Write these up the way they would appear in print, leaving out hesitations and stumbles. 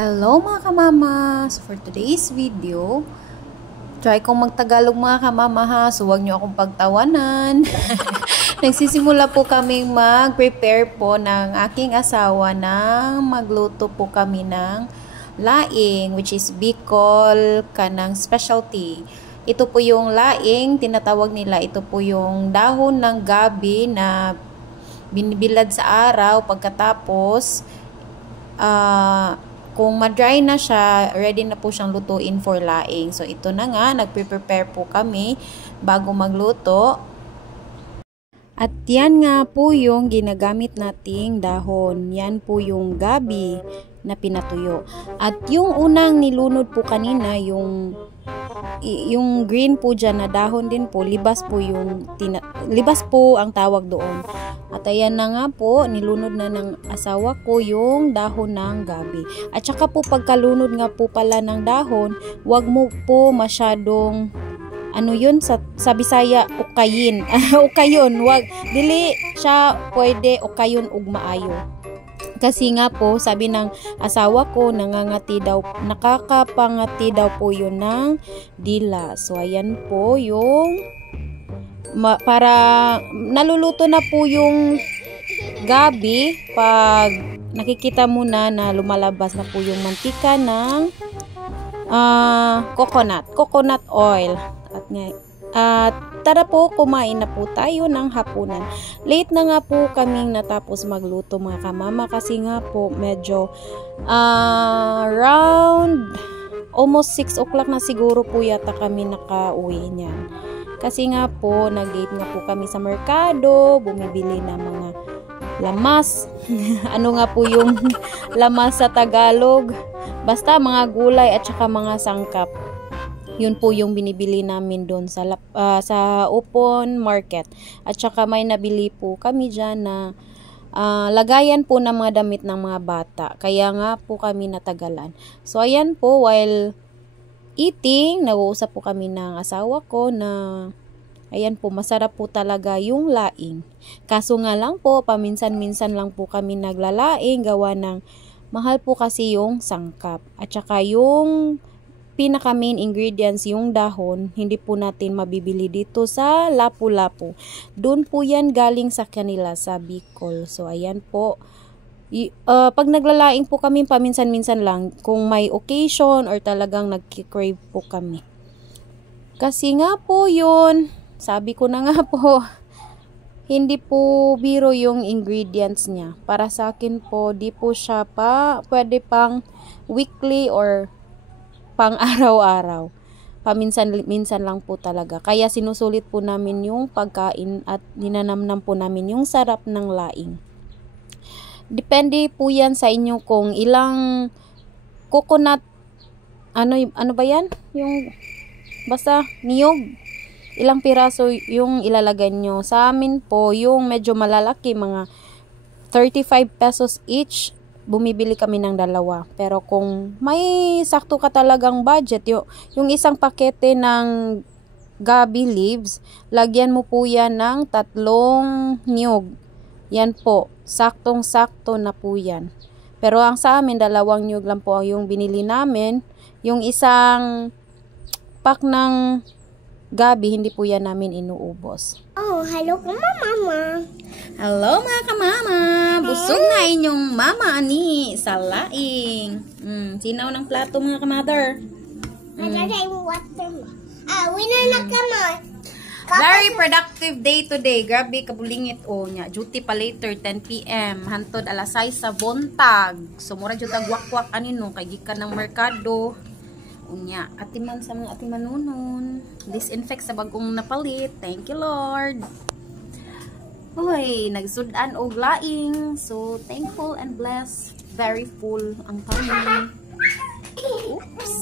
Hello mga kamama! So for today's video, try kong magtagalog mga kamama ha, so huwag nyo akong pagtawanan. Nagsisimula po kaming mag-prepare po ng aking asawa ng magluto po kami ng laing, which is Bicol kanang specialty. Ito po yung laing, tinatawag nila, ito po yung dahon ng gabi na binibilad sa araw pagkatapos kung ma-dry na siya, ready na po siyang lutuin for laing. So, ito na nga, nagpe-prepare po kami bago magluto. At yan nga po yung ginagamit nating dahon. Yan po yung gabi na pinatuyo. At yung unang nilunod po kanina, yung green po dyan na dahon din po, libas po ang tawag doon. At ayan na nga po, nilunod na ng asawa ko yung dahon ng gabi. At saka po pagkalunod nga po pala ng dahon, wag mo po masyadong sa Bisaya, ukayin. Ukayon, wag. Dili siya pwede ukayon ug maayo. Kasi nga po, sabi ng asawa ko, nakakapangati daw po yun ng dila. So, ayan po yung para naluluto na po yung gabi pag nakikita mo na lumalabas na po yung mantika ng coconut oil. At tara po, kumain na po tayo ng hapunan. Late na nga po kaming natapos magluto mga kamama kasi nga po medyo around almost 6 o'clock na siguro po yata kami nakauwi niyan. Kasi nga po, nag-date nga po kami sa merkado, bumibili ng mga lamas. Ano nga po yung lamas sa Tagalog? Basta mga gulay at saka mga sangkap. Yun po yung binibili namin doon sa open market. At saka may nabili po kami dyan na lagayan po ng mga damit ng mga bata. Kaya nga po kami natagalan. So ayan po, while eating, nag-uusap po kami ng asawa ko na ayan po, masarap po talaga yung laing. Kaso nga lang po, paminsan-minsan lang po kami naglalaing, gawa ng mahal po kasi yung sangkap. At saka yung pinaka main ingredients, yung dahon, hindi po natin mabibili dito sa Lapu-Lapu. Doon po yan galing sa kanila, sa Bicol. So ayan po. Pag naglalaing po kami paminsan-minsan lang kung may occasion or talagang nagki-crave po kami. Kasi nga po yun, sabi ko na nga po, hindi po biro yung ingredients niya. Para sa akin po, di po siya pwede pang weekly or pang araw-araw. Paminsan-minsan lang po talaga. Kaya sinusulit po namin yung pagkain at ninanamnam po namin yung sarap ng laing. Depende po yan sa inyo kung ilang coconut, ano ba yan? Yung, basta niyog. Ilang piraso yung ilalagay nyo. Sa amin po, yung medyo malalaki, mga 35 pesos each, bumibili kami ng dalawa. Pero kung may sakto ka talagang budget, yung isang pakete ng gabi leaves, lagyan mo po yan ng 3 niyog. Yan po, saktong-sakto na po yan. Pero ang sa amin, 2 niyog lang po yung binili namin. Yung isang pack ng gabi, hindi po yan namin inuubos. Oh, hello ka mama. Hello mga kamama! Busog na inyong mama ani sa laing. Sinaw ng plato mga kamother. Nalagay mo water mo. Winner na ka mo. Very productive day today. Grabe, kabulingit nya. Duty pa later, 10 p.m. Hantod alas 6 sa buntag. So, mura dyan tagwakwak anino. Kay gikan ng merkado. Unya, atiman sa mga atimanunon. Disinfect sa bagong napalit. Thank you, Lord. Uy, nagsudan og laing. So, thankful and blessed. Very full ang tummy. Oops.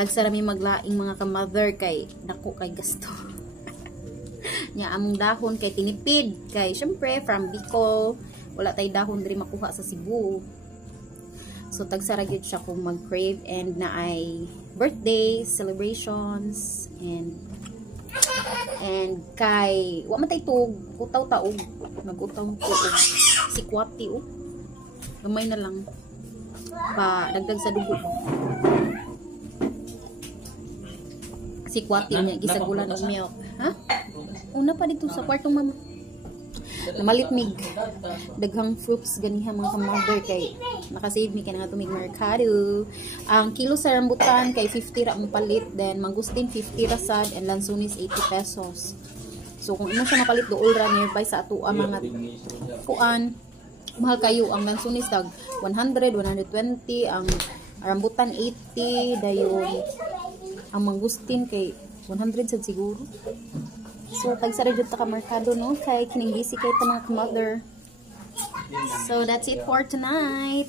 Tagsarami maglaing mga kamother kay naku kay gasto. Nya among dahon kay tinipid kay syempre from Bicol wala tay dahon diri makuha sa Cebu. So tagsara gyud siya kung mag-crave and na ay birthday celebrations and kay wa man tay tug utaw taog nagutaw tuog si kwati Gamay na lang. Pa, dagdag sa dugo. Si Kwati niya, gisagulan ng milk. Ha? Una pa dito sa kwartong mama. Namalitmig. Daghang fruits ganiha mga kamother kay nakasave mi kay nga tumig merkado. Ang kilo sa rambutan kay 50 ra ang palit, then mangustin 50 ra sad, and lansunis 80 pesos. So kung imo siya mapalit dool ra nearby sa ato ang mga kuan, mahal kayo ang lansunis dag 100, 120, ang rambutan 80, dayon ang mangustin kay 100 sad siguro. So tagsa ra jud ta ka merkado no kay kining busy kay ta mga mother. So that's it for tonight.